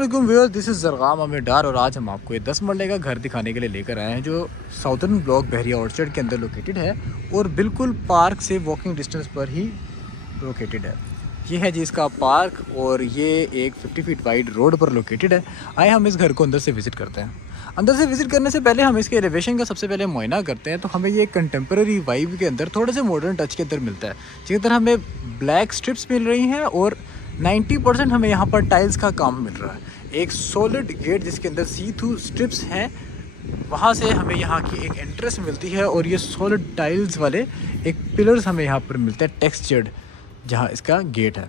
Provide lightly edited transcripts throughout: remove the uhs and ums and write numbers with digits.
अस्सलाम viewers, this is ज़रगाम अमीरडार और आज हम आपको ये 10 मरले का घर दिखाने के लिए लेकर आए हैं जो साउदर्न ब्लॉक बहरिया ऑर्चर्ड के अंदर लोकेटेड है और बिल्कुल पार्क से वॉकिंग डिस्टेंस पर ही लोकेटेड है। ये है जी इसका पार्क और ये एक 50 फीट वाइड रोड पर लोकेटेड है। आए हम इस घर को अंदर से विज़िट करते हैं। अंदर से विज़िट करने से पहले हम इसके एलिवेशन का सबसे पहले मुआयना करते हैं तो हमें ये कंटेम्प्रेरी वाइब के अंदर थोड़े से मॉडर्न टच के अंदर मिलता है। जिसके अंदर हमें ब्लैक स्ट्रिप्स मिल रही हैं और 90% हमें यहाँ पर टाइल्स का काम मिल रहा है। एक सॉलिड गेट जिसके अंदर सी थ्रू स्ट्रिप्स हैं, वहाँ से हमें यहाँ की एक एंट्रेंस मिलती है और ये सॉलिड टाइल्स वाले एक पिलर्स हमें यहाँ पर मिलते हैं टेक्सचर्ड, जहाँ इसका गेट है।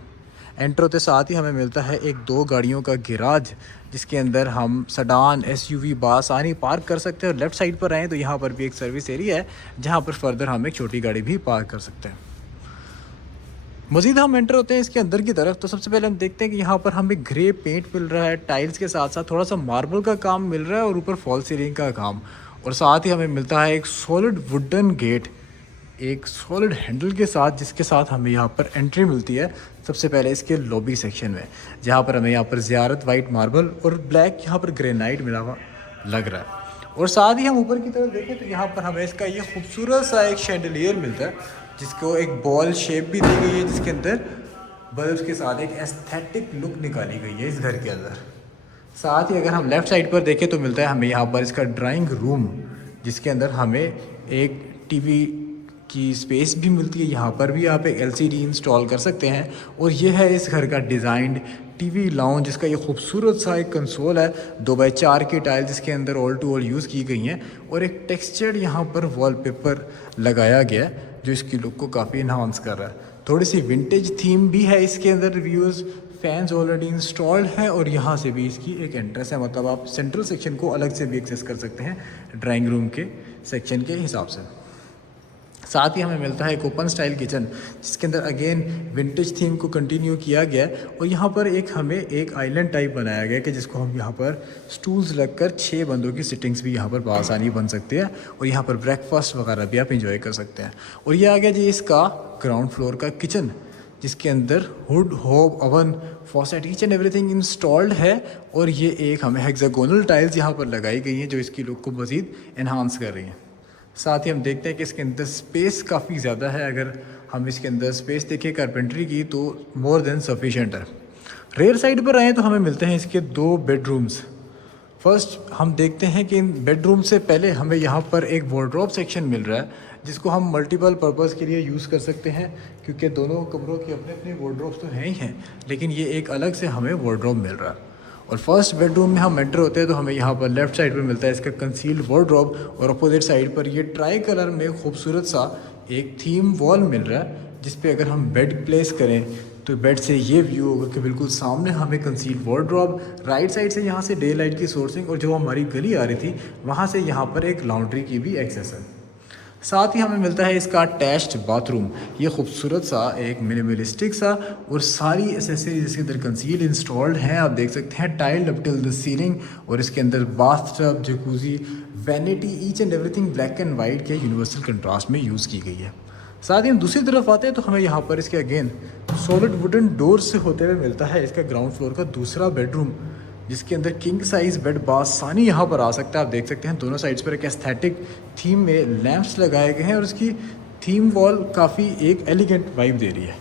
एंटर होते साथ ही हमें मिलता है एक 2 गाड़ियों का गैराज जिसके अंदर हम सडान एसयूवी बासानी पार्क कर सकते हैं। और लेफ़्ट साइड पर आएँ तो यहाँ पर भी एक सर्विस एरिया है जहाँ पर फर्दर हम एक छोटी गाड़ी भी पार्क कर सकते हैं। मज़ीद हम एंटर होते हैं इसके अंदर की तरफ तो सबसे पहले हम देखते हैं कि यहाँ पर हमें ग्रे पेंट मिल रहा है, टाइल्स के साथ साथ थोड़ा सा मार्बल का काम मिल रहा है और ऊपर फॉल सीलिंग का काम, और साथ ही हमें मिलता है एक सॉलिड वुडन गेट एक सॉलिड हैंडल के साथ, जिसके साथ हमें यहाँ पर एंट्री मिलती है सबसे पहले इसके लॉबी सेक्शन में, जहाँ पर हमें यहाँ पर ज़ियारत वाइट मार्बल और ब्लैक यहाँ पर ग्रेनाइट मिला हुआ लग रहा है। और साथ ही हम ऊपर की तरफ देखें तो यहाँ पर हमें इसका ये खूबसूरत सा एक शैंडलियर मिलता है जिसको एक बॉल शेप भी दी गई है, जिसके अंदर बल्ब के साथ एक एस्थेटिक लुक निकाली गई है इस घर के अंदर। साथ ही अगर हम लेफ़्ट साइड पर देखें तो मिलता है हमें यहाँ पर इसका ड्राइंग रूम, जिसके अंदर हमें एक टीवी की स्पेस भी मिलती है। यहाँ पर भी आप एक एलसीडी इंस्टॉल कर सकते हैं। और ये है इस घर का डिज़ाइंड टीवी लाउंज, जिसका ये खूबसूरत सा एक कंसोल है 2x4 की टाइल जिसके अंदर ऑल टू ऑल यूज़ की गई हैं, और एक टेक्सचर्ड यहाँ पर वॉलपेपर लगाया गया है जो इसकी लुक को काफ़ी इन्हांस कर रहा है। थोड़ी सी विंटेज थीम भी है इसके अंदर। रिव्यूज़ फैंस ऑलरेडी इंस्टॉल्ड हैं और यहाँ से भी इसकी एक एंट्रेंस है, मतलब आप सेंट्रल सेक्शन को अलग से भी एक्सेस कर सकते हैं ड्राइंग रूम के सेक्शन के हिसाब से। साथ ही हमें मिलता है एक ओपन स्टाइल किचन जिसके अंदर अगेन विंटेज थीम को कंटिन्यू किया गया है, और यहाँ पर हमें एक आइलैंड टाइप बनाया गया है कि जिसको हम यहाँ पर स्टूल्स लगकर 6 बंदों की सिटिंग्स भी यहाँ पर बआसानी बन सकती है, और यहाँ पर ब्रेकफास्ट वगैरह भी आप इंजॉय कर सकते हैं। और ये आ गया जी इसका ग्राउंड फ्लोर का किचन, जिसके अंदर hood hob oven faucet each and everything installed है, और ये एक हमें हेक्सागोनल टाइल्स यहाँ पर लगाई गई हैं जो इसकी लुक को मज़ीद इन्हांस कर रही हैं। साथ ही हम देखते हैं कि इसके अंदर स्पेस काफ़ी ज़्यादा है। अगर हम इसके अंदर स्पेस देखें कारपेंट्री की तो मोर देन सफिशेंट है। रेयर साइड पर आएँ तो हमें मिलते हैं इसके 2 बेडरूम्स। फर्स्ट हम देखते हैं कि इन बेडरूम से पहले हमें यहाँ पर एक वार्डरोब सेक्शन मिल रहा है जिसको हम मल्टीपल पर्पज़ के लिए यूज़ कर सकते हैं, क्योंकि दोनों कमरों के अपने अपने वार्डरोब्स तो हैं ही हैं, लेकिन ये एक अलग से हमें वार्डरोब मिल रहा है। और फर्स्ट बेडरूम में हम एंटर होते हैं तो हमें यहाँ पर लेफ़्ट साइड पर मिलता है इसका कंसील्ड वार्डरोब, और अपोजिट साइड पर ये ट्राई कलर में खूबसूरत सा एक थीम वॉल मिल रहा है, जिस पे अगर हम बेड प्लेस करें तो बेड से ये व्यू होगा कि बिल्कुल सामने हमें कंसील्ड वार्डरोब, राइट साइड से यहाँ से डे लाइट की सोर्सिंग, और जो हमारी गली आ रही थी वहाँ से यहाँ पर एक लॉन्ड्री की भी एक्सेस है। साथ ही हमें मिलता है इसका अटैच्ड बाथरूम, ये खूबसूरत सा एक मिनिमलिस्टिक सा, और सारी एसेसरीज इसके अंदर कंसील्ड इंस्टॉल्ड हैं। आप देख सकते हैं tiled up till the ceiling, और इसके अंदर bath tub, jacuzzi, vanity, each and everything black and white के यूनिवर्सल कंट्रास्ट में यूज़ की गई है। साथ ही हम दूसरी तरफ आते हैं तो हमें यहाँ पर इसके अगेन सॉलिड वुडन डोर से होते हुए मिलता है इसका ग्राउंड फ्लोर का दूसरा बेडरूम, जिसके अंदर किंग साइज़ बेड बासानी यहाँ पर आ सकता है। आप देख सकते हैं दोनों साइड्स पर एक एस्थेटिक थीम में लैंप्स लगाए गए हैं, और उसकी थीम वॉल काफ़ी एक एलिगेंट वाइब दे रही है।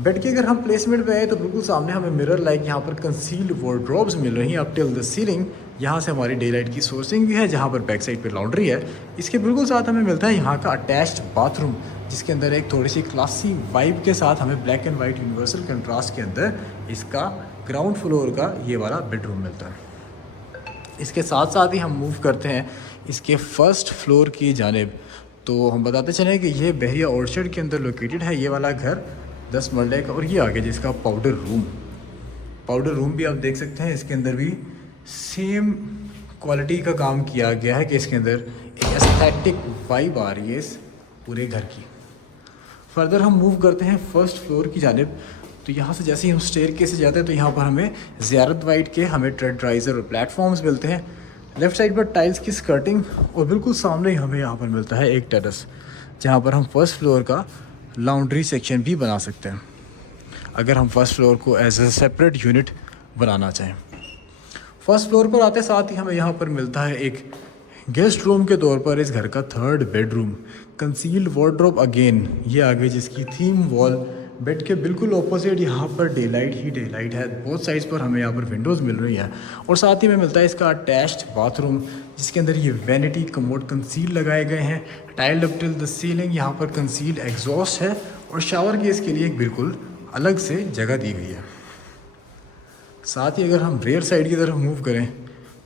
बेड की अगर हम प्लेसमेंट पे आए तो बिल्कुल सामने हमें मिरर लाइक यहाँ पर कंसील्ड वार्डरोब्स मिल रही हैं अप टिल द सीलिंग। यहाँ से हमारी डे लाइट की सोर्सिंग भी है, जहाँ पर बैक साइड पे लॉन्ड्री है। इसके बिल्कुल साथ हमें मिलता है यहाँ का अटैच्ड बाथरूम, जिसके अंदर एक थोड़ी सी क्लासी वाइब के साथ हमें black and white universal contrast के अंदर इसका ग्राउंड फ्लोर का ये वाला बेडरूम मिलता है। इसके साथ साथ ही हम मूव करते हैं इसके फर्स्ट फ्लोर की जानिब, तो हम बताते चलें कि ये बहरिया ऑर्चर्ड के अंदर लोकेटेड है ये वाला घर 10 मरले का। और ये आगे जिसका पाउडर रूम भी आप देख सकते हैं, इसके अंदर भी सेम क्वालिटी का काम किया गया है कि इसके अंदर एक एस्थेटिक वाइब आ रही है इस पूरे घर की। फर्दर हम मूव करते हैं फर्स्ट फ्लोर की जानिब, तो यहाँ से जैसे ही हम स्टेयरकेस से जाते हैं तो यहाँ पर हमें ज़ियारत वाइट के हमें ट्रेड राइज़र और प्लेटफॉर्म्स मिलते हैं। लेफ़्ट साइड पर टाइल्स की स्कर्टिंग, और बिल्कुल सामने ही हमें यहाँ पर मिलता है एक टेरेस, जहाँ पर हम फर्स्ट फ्लोर का लॉन्ड्री सेक्शन भी बना सकते हैं अगर हम फर्स्ट फ्लोर को एज ए सेपरेट यूनिट बनाना चाहें। फर्स्ट फ्लोर पर आते साथ ही हमें यहाँ पर मिलता है एक गेस्ट रूम के तौर पर इस घर का third bedroom. Concealed wardrobe again, ये आगे जिसकी थीम वॉल, बेड के बिल्कुल ऑपोजिट यहाँ पर डे लाइट ही डे लाइट है। बोथ साइड्स पर हमें यहाँ पर विंडोज़ मिल रही हैं और साथ ही में मिलता है इसका अटैच्ड बाथरूम, जिसके अंदर ये वैनिटी कमोड कंसील लगाए गए हैं। Tiled up till the ceiling, यहाँ पर कंसील एग्जॉस्ट है और शावर केस के लिए एक बिल्कुल अलग से जगह दी गई है। साथ ही अगर हम रेयर साइड की तरफ मूव करें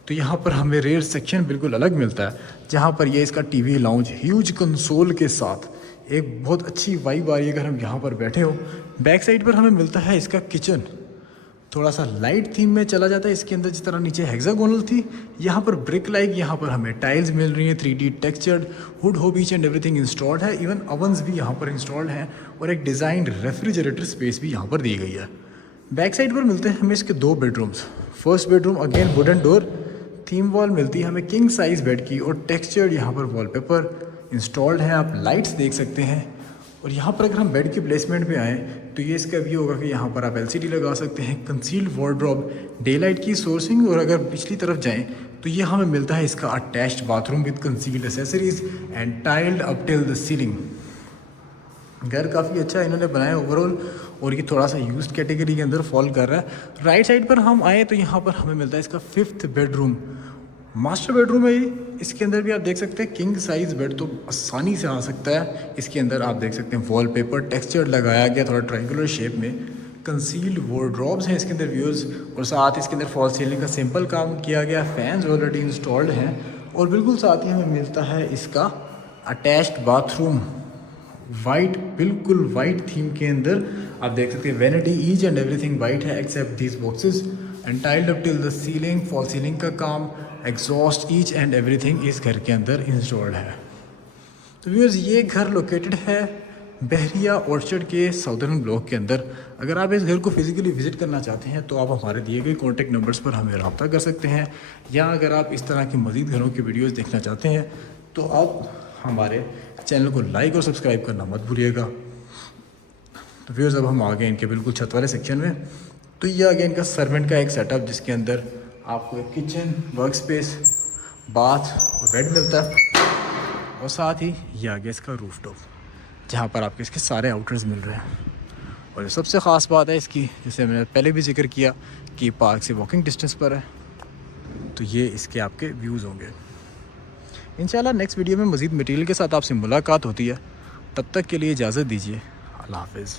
तो यहाँ पर हमें रेयर सेक्शन बिल्कुल अलग मिलता है, जहाँ पर ये इसका टीवी लाउंज ह्यूज कंसोल के साथ एक बहुत अच्छी वाइब आ रही है अगर हम यहाँ पर बैठे हो। बैक साइड पर हमें मिलता है इसका किचन, थोड़ा सा लाइट थीम में चला जाता है। इसके अंदर जिस तरह नीचे हेक्सागोनल थी, यहाँ पर ब्रिक लाइक, यहाँ पर हमें टाइल्स मिल रही हैं, 3D टेक्सचर्ड, हुड होब ईच एंड एवरीथिंग इंस्टॉल्ड है। इवन ओवंस भी यहाँ पर इंस्टॉल्ड हैं और एक डिज़ाइंड रेफ्रिजरेटर स्पेस भी यहाँ पर दी गई है। बैक साइड पर मिलते हैं हमें इसके दो bedrooms. First bedroom again wooden door, theme wall मिलती है हमें किंग साइज बेड की और टेक्सचर्ड यहाँ पर वॉलपेपर इंस्टॉल्ड है। आप लाइट्स देख सकते हैं। और यहाँ पर अगर हम बेड की प्लेसमेंट पे आएँ तो ये इसका व्यू होगा कि यहाँ पर आप LCD लगा सकते हैं, कंसील्ड वार्डरोब, डे लाइट की सोर्सिंग। और अगर पिछली तरफ जाएँ तो ये हमें मिलता है इसका attached bathroom with concealed accessories and tiled up till the ceiling. घर काफ़ी अच्छा इन्होंने बनाया ओवरऑल और ये थोड़ा सा यूज्ड कैटेगरी के अंदर फॉल कर रहा है। राइट साइड पर हम आए तो यहाँ पर हमें मिलता है इसका फिफ्थ बेडरूम, मास्टर बेडरूम है ये। इसके अंदर भी आप देख सकते हैं किंग साइज बेड तो आसानी से आ सकता है। इसके अंदर आप देख सकते हैं वॉलपेपर टेक्सचर लगाया गया थोड़ा ट्रायंगुलर शेप में, कंसील्ड वार्डरोब्स हैं इसके अंदर व्यूज़, और साथ इसके अंदर फॉल सीलिंग का सिंपल काम किया गया, फैंस ऑलरेडी इंस्टॉल्ड हैं। और बिल्कुल साथ ही हमें मिलता है इसका अटैच्ड बाथरूम, वाइट, बिल्कुल वाइट थीम के अंदर। आप देख सकते हैं vanity each and everything white है except these boxes and tiled up till the ceiling, false ceiling का काम, एग्जॉस्ट ईच एंड एवरीथिंग इस घर के अंदर इंस्टॉल्ड है। तो व्यूअर्स ये घर लोकेटेड है बहरिया ऑर्चर्ड के साउदर्न ब्लॉक के अंदर। अगर आप इस घर को फिजिकली विजिट करना चाहते हैं तो आप हमारे दिए गए कॉन्टैक्ट नंबर्स पर हमें रब्ता कर सकते हैं, या अगर आप इस तरह की मज़ीद घरों की वीडियोज़ देखना चाहते हैं तो आप हमारे चैनल को लाइक और सब्सक्राइब करना मत भूलिएगा। तो व्यूअर्स अब हम आ गए इनके बिल्कुल छत वाले सेक्शन में। तो ये आ गया इनका सर्वेंट का एक सेटअप, जिसके अंदर आपको एक किचन, वर्क स्पेस, बाथ और बेड मिलता है। और साथ ही ये आ गया इसका रूफ टॉप, जहाँ पर आपके इसके सारे आउटर्स मिल रहे हैं। और सबसे ख़ास बात है इसकी, जैसे मैंने पहले भी जिक्र किया कि पार्क से वॉकिंग डिस्टेंस पर है, तो ये इसके आपके व्यूज़ होंगे। इंशाल्लाह नेक्स्ट वीडियो में मज़ीद मटेरियल के साथ आपसे मुलाकात होती है। तब तक के लिए इजाज़त दीजिए। अल्लाह हाफ़िज़।